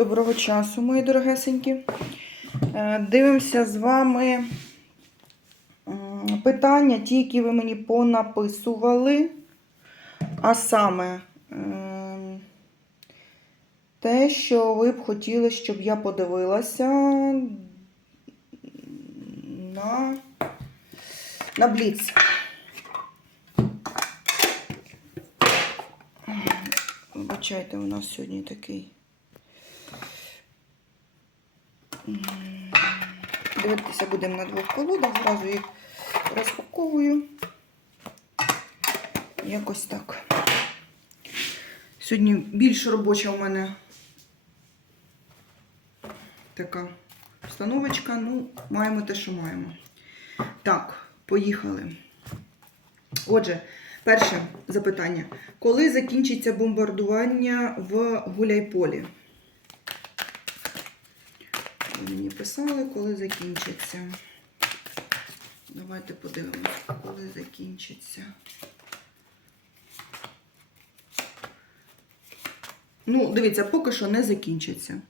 Доброго часу, мої дорогесенькі. Е, Дивимося з вами питання, ті, які ви мені понаписували. А саме ем, те, що ви б хотіли, щоб я подивилася на, на Бліц. Вибачайте, у нас сьогодні такий. М, Дивитися будемо на двох колодах, зразу їх розпаковую. Якось так. Сьогодні більш робоча у мене така установочка. Ну, маємо те, що маємо. Так, поїхали. Отже, перше запитання. Коли закінчиться бомбардування в Гуляйполі? Ви мені писали, коли закінчиться. Давайте подивимось, коли закінчиться. Ну, дивіться, поки що не закінчиться.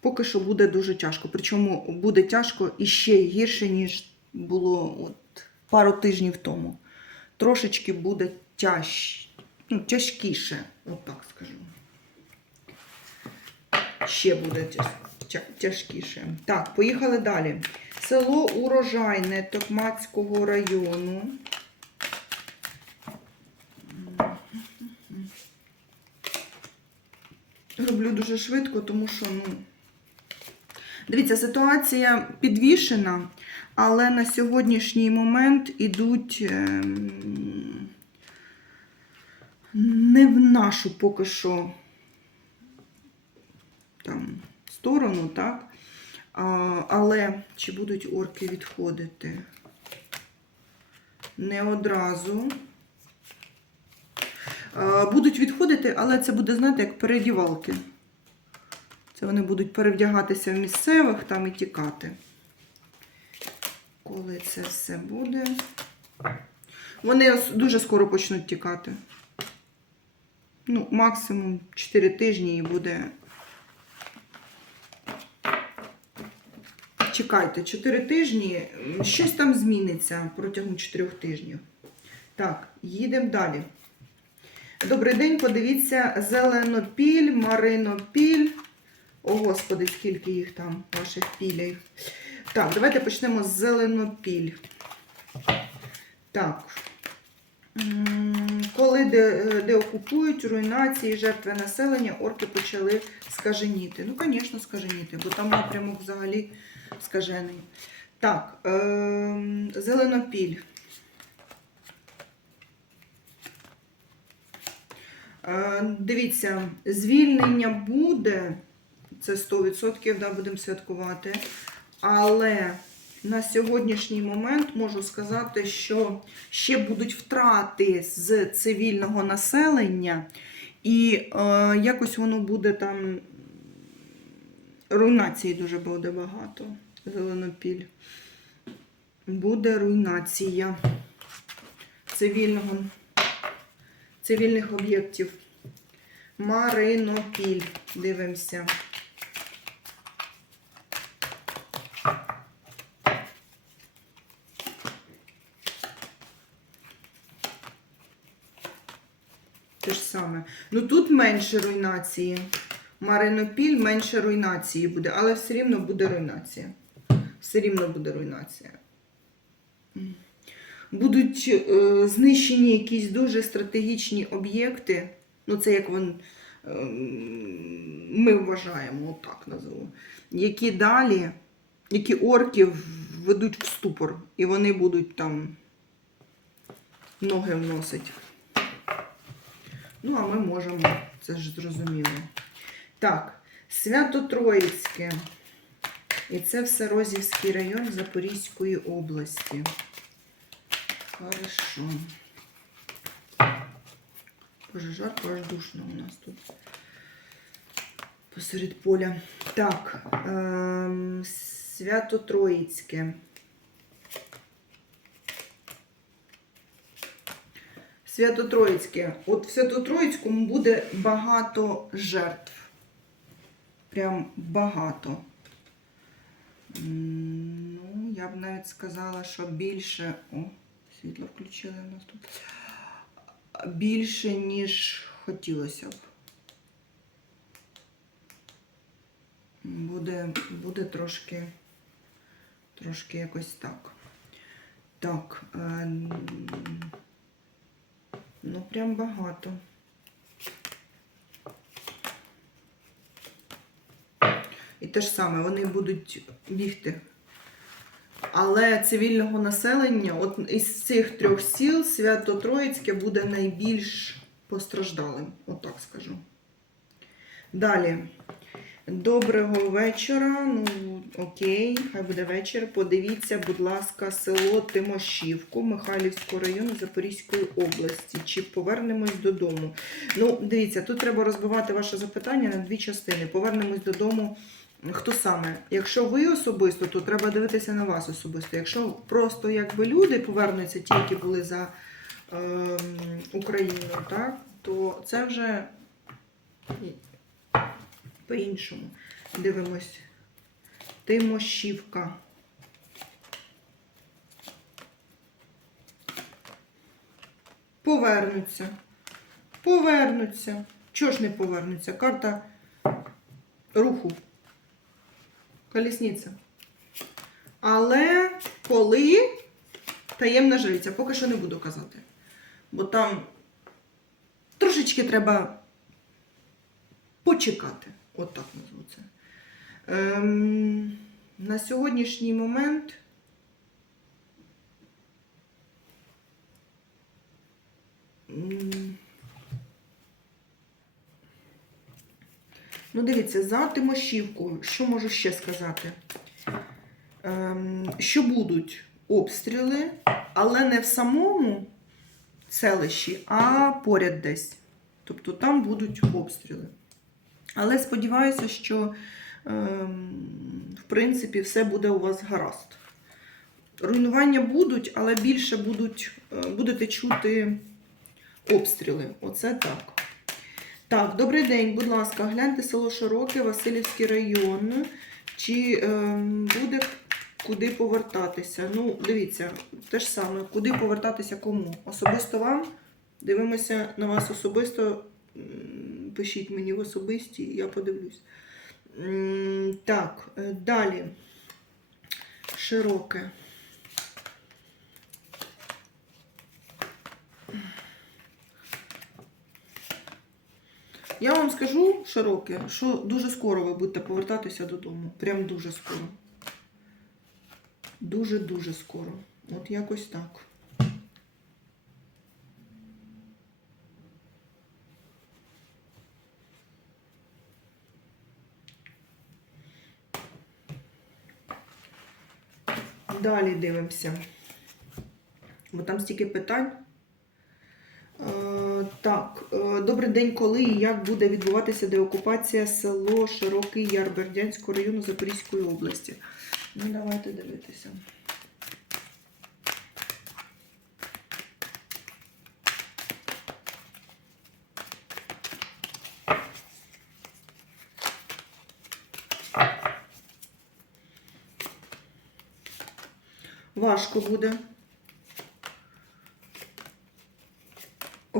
Поки що буде дуже тяжко. Причому буде тяжко і ще гірше, ніж було от пару тижнів тому. Трошечки буде тяж... ну, тяжкіше, от так скажу. Ще буде тяж... тя- тяжкіше. Так, поїхали далі. Село Урожайне Токмацького району. Роблю дуже швидко, тому що, ну. Дивіться, ситуація підвішена, але на сьогоднішній момент ідуть ем, не в нашу поки що там сторону, так? А, але чи будуть орки відходити? Не одразу. Е, Будуть відходити, але це буде, знаєте, як передівалки. Це вони будуть перевдягатися в місцевих там і тікати. Коли це все буде. Вони дуже скоро почнуть тікати. Ну, максимум 4 тижні і буде. Чекайте, 4 тижні, щось там зміниться протягом 4 тижнів. Так, їдемо далі. Добрий день, подивіться, зеленопіль, маринопіль. О, Господи, скільки їх там, ваших пілей. Так, давайте почнемо з зеленопіль. Так. Коли де, де окупують руйнації, жертви населення, орки почали скаженіти. Ну, звісно, скаженіти, бо там напрямок взагалі скажений. Так, ем, зеленопіль. Е, Дивіться, звільнення буде, це 100%, да, будемо святкувати. Але на сьогоднішній момент можу сказати, що ще будуть втрати з цивільного населення, і е, якось воно буде там. Руйнації дуже буде багато. Зеленопіль. Буде руйнація цивільного цивільних об'єктів. Маринопіль. Дивимося. Те ж саме. Ну тут менше руйнації. Маринопіль менше руйнації буде, але все рівно буде руйнація. Все рівно буде руйнація будуть е, знищені якісь дуже стратегічні об'єкти. Ну, це як вон, е, ми вважаємо, отак назову, які далі, які орки ведуть в ступор, і вони будуть там ноги вносити. Ну, а ми можемо, це ж зрозуміло. Так, Свято-Троїцьке. І це все Розівський район Запорізької області. Хорошо. Боже, жарко, аж душно у нас тут. Посеред поля. Так, ем, Свято Троїцьке. Свято Троїцьке. От в Свято Троїцькому буде багато жертв. прям багато. Ну, я б навіть сказала, що більше. О, світло включили у нас тут. Більше, ніж хотілося б. Буде, буде трошки, трошки якось так. Так. Е, ну, прям багато. І те ж саме, вони будуть бігти. Але цивільного населення, от із цих трьох сіл, Свято Троїцьке буде найбільш постраждалим, отак скажу. Далі. Доброго вечора. Ну, окей, хай буде вечір. Подивіться, будь ласка, село Тимошівку Михайлівського району Запорізької області. Чи повернемось додому? Ну, дивіться, тут треба розбивати ваше запитання на дві частини. Повернемось додому. Хто саме? Якщо ви особисто, то треба дивитися на вас особисто. Якщо просто якби люди повернуться, ті, які були за ем, Україною, так, то це вже по-іншому. Дивимось. Тимошівка. Повернуться. Повернуться. Чого ж не повернуться? Карта руху. Колісниця. Але коли таємна жриця, поки що не буду казати. Бо там трошечки треба почекати. От так назву це. Ем, на сьогоднішній момент. м, Ну, дивіться, за Тимошівку, що можу ще сказати? Ем, що будуть обстріли, але не в самому селищі, а поряд десь. Тобто там будуть обстріли. Але сподіваюся, що ем, в принципі все буде у вас гаразд. Руйнування будуть, але більше будуть, е, будете чути обстріли. Оце так. Так, добрий день, будь ласка, гляньте село Широке, Васильівський район. Чи ем, буде куди повертатися? Ну, дивіться, те ж саме, куди повертатися кому? Особисто вам? Дивимося на вас особисто. Пишіть мені в особисті, я подивлюсь. Так, е, далі. Широке. Я вам скажу, широке, що дуже скоро ви будете повертатися додому. Прям дуже скоро. Дуже-дуже скоро. От якось так. Далі дивимося. Бо там стільки питань. Е, Так, е, добрий день, коли і як буде відбуватися деокупація село Широкий Яр Бердянського району Запорізької області? Ну, давайте дивитися. Важко буде.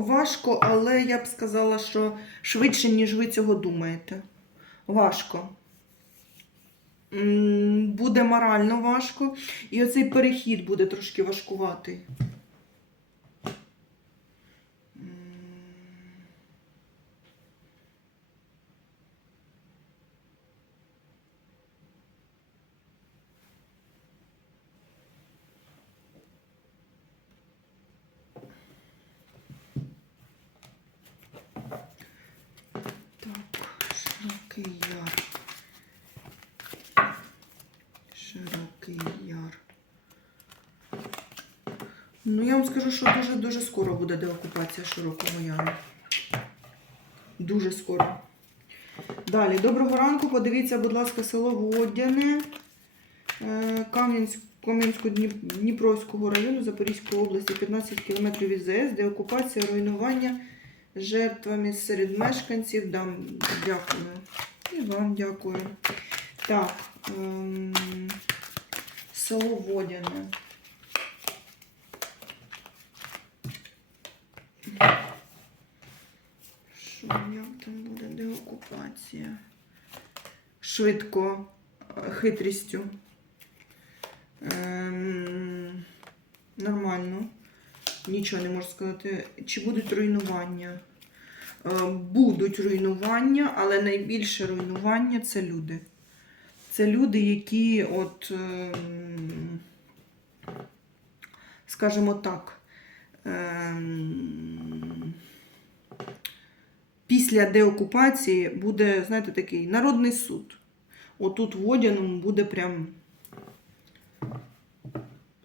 Важко, але я б сказала, що швидше, ніж ви цього думаєте. Важко. Буде морально важко. І оцей перехід буде трошки важкуватий. М. Так, широкий яр. Широкий яр. Ну, я вам скажу, що дуже-дуже скоро буде деокупація Широкого Яру. Дуже скоро. Далі, доброго ранку. Подивіться, будь ласка, село Водяне е, Кам'янсько-Дніпровського району Запорізької області, 15 км від ЗС, де окупація, руйнування жертвами серед мешканців. Дам, дякую. І вам дякую. Так, ем, село Водяне. Що, як там буде деокупація? Швидко, е, хитрістю. Ем, нормально. Нічого не можу сказати. Чи будуть руйнування? Е, Будуть руйнування, але найбільше руйнування це люди. Це люди, які, от, ем, скажімо так, ем, після деокупації буде, знаєте, такий народний суд. Отут в Водяному буде прям.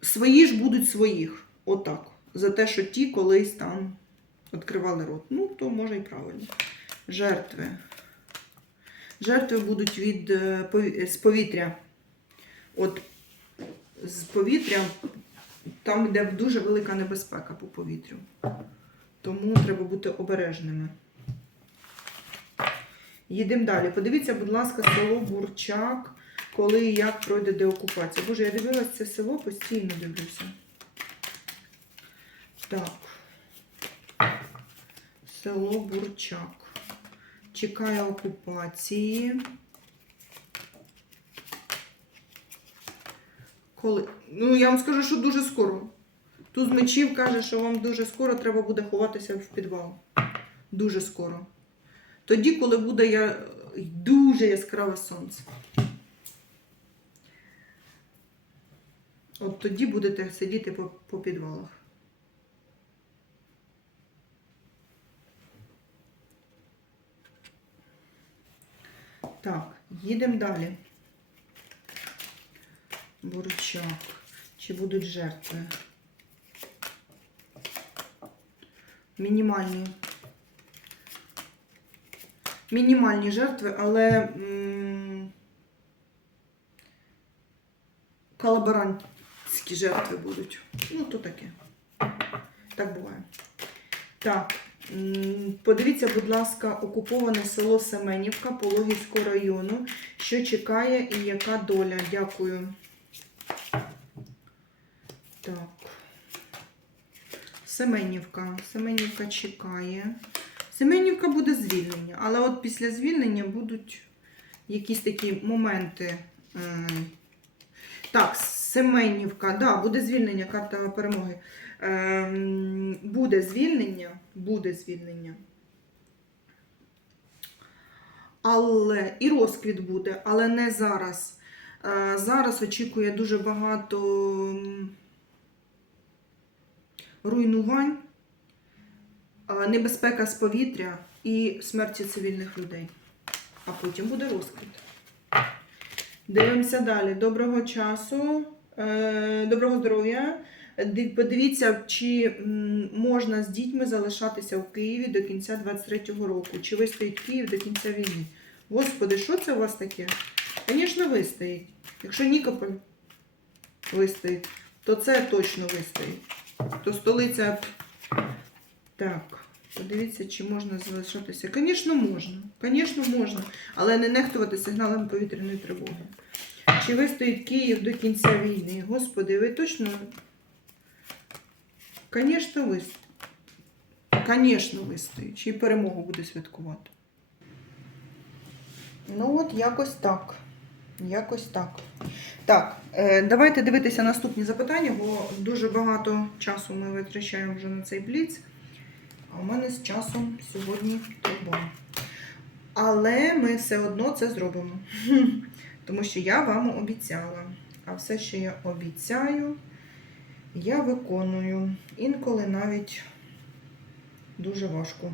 Свої ж будуть своїх. Отак. За те, що ті колись там відкривали рот. Ну, то може і правильно. Жертви. Жертви будуть від е, з повітря. От з повітря, там йде дуже велика небезпека по повітрю. Тому треба бути обережними. Їдемо далі. Подивіться, будь ласка, село Бурчак, коли і як пройде деокупація. Боже, я дивилася це село, постійно дивлюся. Так. Село Бурчак. Чекає окупації. Коли? Ну, я вам скажу, що дуже скоро. Туз мечів каже, що вам дуже скоро треба буде ховатися в підвал. Дуже скоро. Тоді, коли буде я... дуже яскраве сонце. От тоді будете сидіти по, по підвалах. Так, їдемо далі. Бурчак. Чи будуть жертви? Мінімальні. Мінімальні жертви, але м, колаборантські жертви будуть. Ну, то таке. Так буває. Так, подивіться, будь ласка, окуповане село Семенівка Пологівського району. Що чекає і яка доля? Дякую. Так. Семенівка. Семенівка чекає. Семенівка буде звільнення, але от після звільнення будуть якісь такі моменти. е, Так, Семенівка, да, буде звільнення, карта перемоги. Ем, Буде звільнення, буде звільнення. Але і розквіт буде, але не зараз. Е, Зараз очікує дуже багато руйнувань, е, небезпека з повітря і смерті цивільних людей. А потім буде розквіт. Дивимося далі. Доброго часу, е, доброго здоров'я. Ди- Подивіться, чи можна з дітьми залишатися в Києві до кінця 23-го року. Чи вистоїть Київ до кінця війни? Господи, що це у вас таке? Звісно, вистоїть. Якщо Нікополь вистоїть, то це точно вистоїть. То столиця. Так, подивіться, чи можна залишатися. Звісно, можна. Звісно, можна. Але не нехтувати сигналами повітряної тривоги. Чи вистоїть Київ до кінця війни? Господи, ви точно. Звісно, вистоїть. Звісно, вистоїть. Чи перемогу буде святкувати. Ну, от якось так. Якось так. Так, е, давайте дивитися наступні запитання, бо дуже багато часу ми витрачаємо вже на цей бліц. А у мене з часом сьогодні турбо. Але ми все одно це зробимо. Тому що я вам обіцяла. А все, що я обіцяю, я виконую. Інколи навіть дуже важко.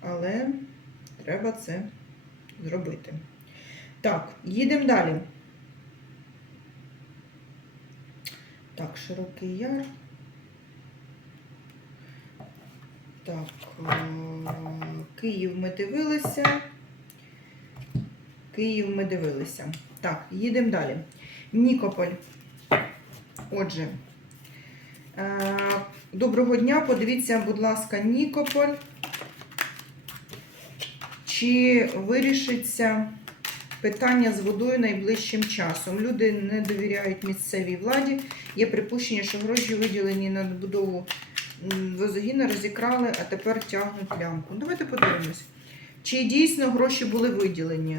Але треба це зробити. Так, їдемо далі. Так, широкий яр. Так, е, Київ ми дивилися. Київ ми дивилися. Так, їдемо далі. Нікополь. Отже, е, доброго дня. Подивіться, будь ласка, Нікополь. Чи вирішиться питання з водою найближчим часом? Люди не довіряють місцевій владі. Є припущення, що гроші виділені на добудову м, водогіну розікрали, а тепер тягнуть лямку. Ну, Давайте подивимось. Чи дійсно гроші були виділені?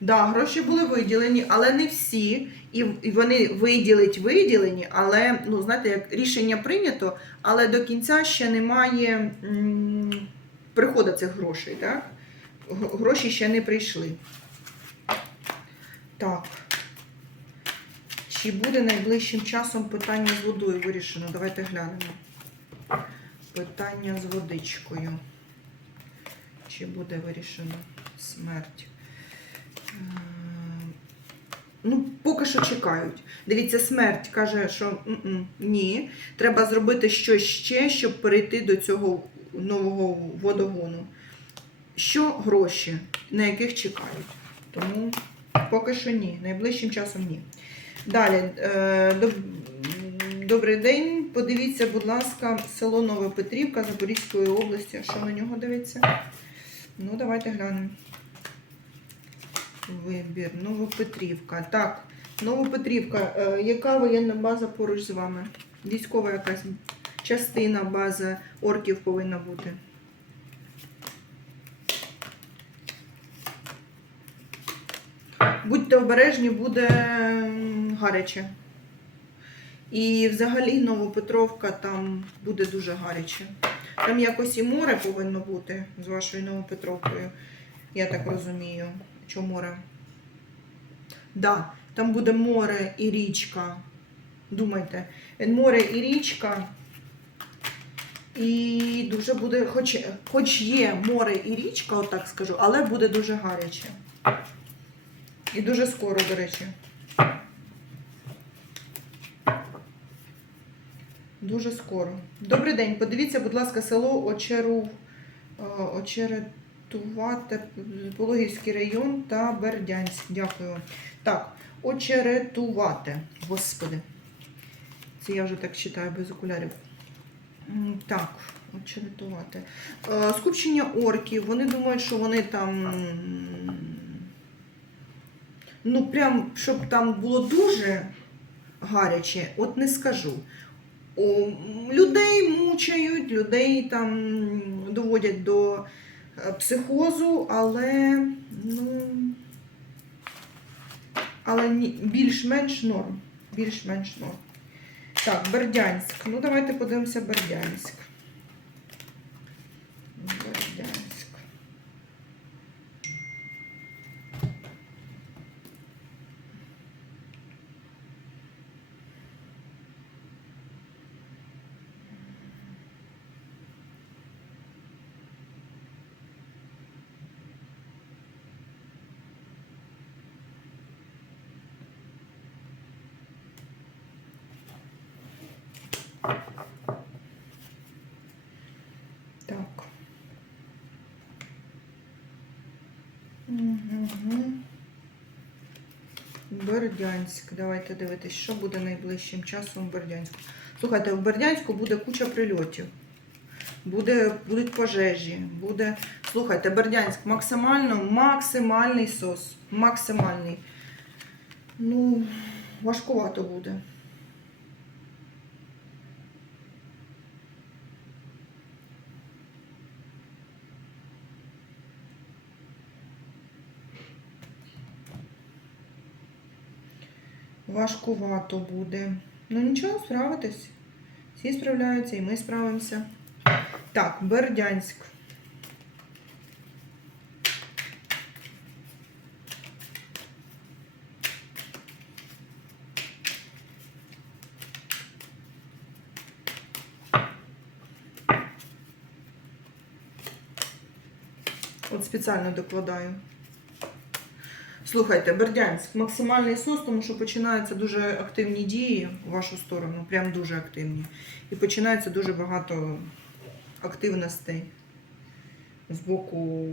Да, гроші були виділені, але не всі. І, і вони виділить виділені, але ну знаєте, як рішення прийнято, але до кінця ще немає м, приходу цих грошей, так? Гроші ще не прийшли. Так. Чи буде найближчим часом питання з водою вирішено? Давайте глянемо. Питання з водичкою. Чи буде вирішено смерть? Ну, поки що чекають. Дивіться, смерть каже, що «М-м, ні, треба зробити щось ще, щоб перейти до цього нового водогону. Що гроші, на яких чекають? Тому поки що ні. Найближчим часом ні. Далі, е, доб- добрий день. Подивіться, будь ласка, село Новопетрівка Запорізької області. Що на нього дивиться? Ну, давайте глянемо. Вибір, Новопетрівка. Так, Новопетрівка. Е, яка воєнна база поруч з вами? Військова якась частина бази орків повинна бути. Будьте обережні, буде гаряче. І взагалі Новопетровка там буде дуже гаряче. Там якось і море повинно бути з вашою Новопетровкою. Я так розумію. Що море? Да, там буде море і річка. Думайте, море і річка. І дуже буде, хоч, хоч є море і річка, отак скажу, але буде дуже гаряче. І дуже скоро, до речі. Дуже скоро. Добрий день. Подивіться, будь ласка, село Очеру, е, Очеретувате, Пологівський район та Бердянськ. Дякую. Так, Очеретувате. Господи. Це я вже так читаю без окулярів. Так, очеретувати. Е, Скупчення орків, вони думають, що вони там. Ну, прям, щоб там було дуже гаряче, от не скажу. О, людей мучають, людей там доводять до психозу, але ну, але більш-менш норм. Більш-менш норм. Так, Бердянськ. Ну, давайте подивимося. Бердянськ. Так. Угу. Бердянськ. Давайте дивитись, що буде найближчим часом в Бердянську. Слухайте, в Бердянську буде куча прильотів. Буде, будуть пожежі, буде. Слухайте, Бердянськ максимально, максимальний сос. Максимальний. Ну, важкувато буде. Важкувато буде. Ну нічого, справитись. Всі справляються, і ми справимося. Так, Бердянськ. От спеціально докладаю. Слухайте, Бердянськ, максимальний сос, тому що починаються дуже активні дії у вашу сторону, прям дуже активні. І починається дуже багато активностей з боку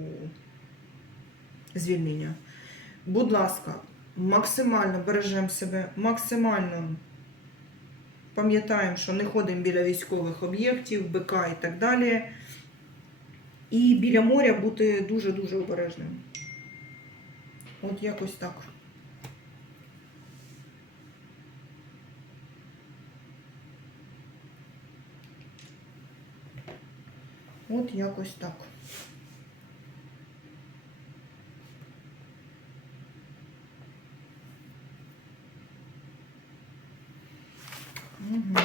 звільнення. Будь ласка, максимально бережемо себе, максимально пам'ятаємо, що не ходимо біля військових об'єктів, БК і так далі. І біля моря бути дуже-дуже обережним. От якось так. От якось так. Угу.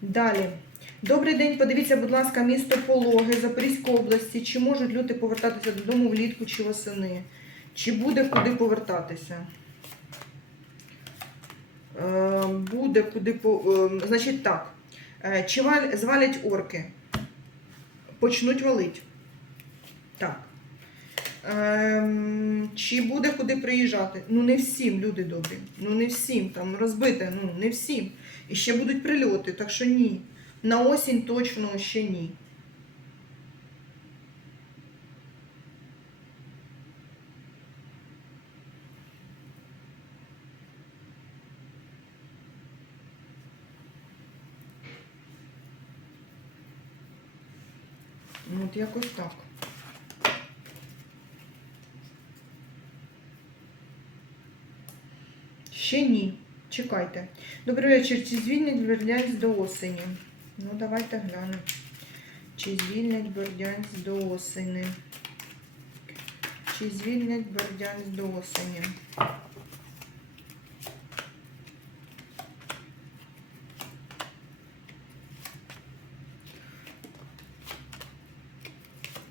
Далі. Добрий день, подивіться, будь ласка, місто Пологи Запорізької області. Чи можуть люди повертатися додому влітку чи восени? Чи буде куди повертатися? Е, буде куди е, значить так. Е, чи звалять орки? Почнуть валить. Так. Ем, чи буде куди приїжджати? Ну, не всім, люди добрі. Ну, не всім. Там розбите, ну, не всім. І ще будуть прильоти, так що ні. На осінь точно ще ні. Ну, от якось так. Ще ні. Чекайте. Добрий вечір. Чи звільнять Бердянськ до осені? Ну, давайте глянемо. Чи звільнять Бердянськ до осені? Чи звільнять Бердянськ до осені?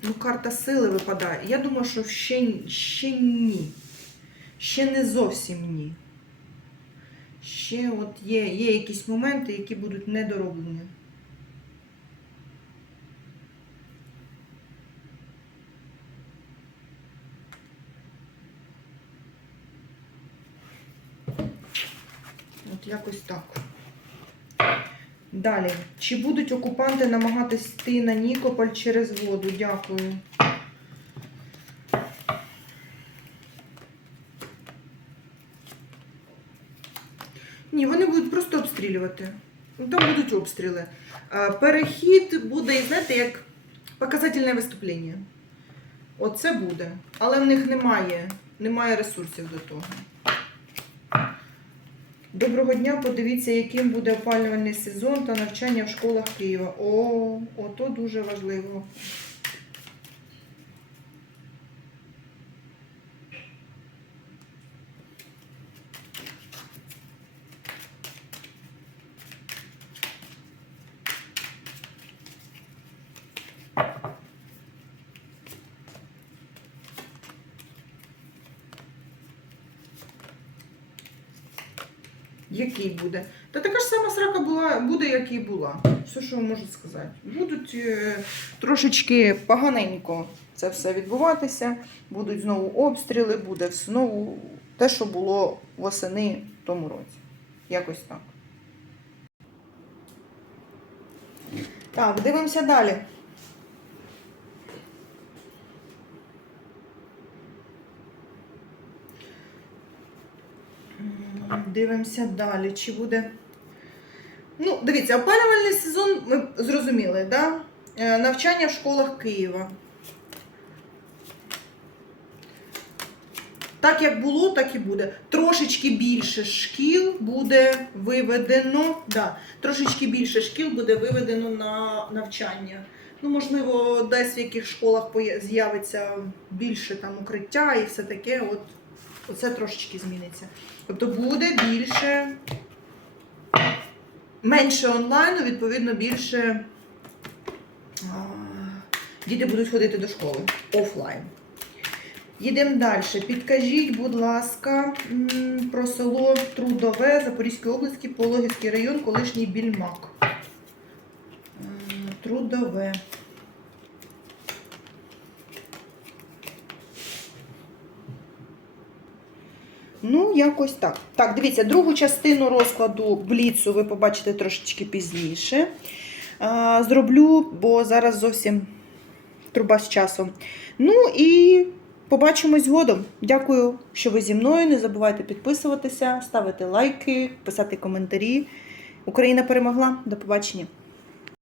Ну, карта сили випадає. Я думаю, що ще, ще ні. Ще не зовсім ні. Ще от є, є якісь моменти, які будуть недороблені. От якось так. Далі. Чи будуть окупанти намагатись йти на Нікополь через воду? Дякую. Ні, вони будуть просто обстрілювати. Ну, Там будуть обстріли. Перехід буде, знаєте, як показательне виступлення. Оце буде. Але в них немає, немає ресурсів до того. Доброго дня, подивіться, яким буде опалювальний сезон та навчання в школах Києва. О, ото дуже важливо. Який буде? Та така ж сама срака була, буде, як і була. Все, що можу сказати. Будуть е, трошечки поганенько це все відбуватися, будуть знову обстріли, буде знову те, що було восени в тому році. Якось так. Так, дивимося далі. Дивимося далі. Чи буде. Ну, дивіться, опалювальний сезон, ми зрозуміли, да? Е, Навчання в школах Києва. Так як було, так і буде. Трошечки більше шкіл буде виведено. Да, трошечки більше шкіл буде виведено на навчання. Ну, можливо, десь в яких школах з'явиться більше там укриття і все таке. От оце трошечки зміниться. Тобто буде більше, менше онлайну, відповідно, більше діти будуть ходити до школи офлайн. Їдемо далі. Підкажіть, будь ласка, про село Трудове Запорізької області, Пологівський район, колишній Більмак. Трудове. Ну, якось так. Так, дивіться, другу частину розкладу бліцу ви побачите трошечки пізніше. Зроблю, бо зараз зовсім труба з часом. Ну і побачимось згодом. Дякую, що ви зі мною. Не забувайте підписуватися, ставити лайки, писати коментарі. Україна перемогла. До побачення.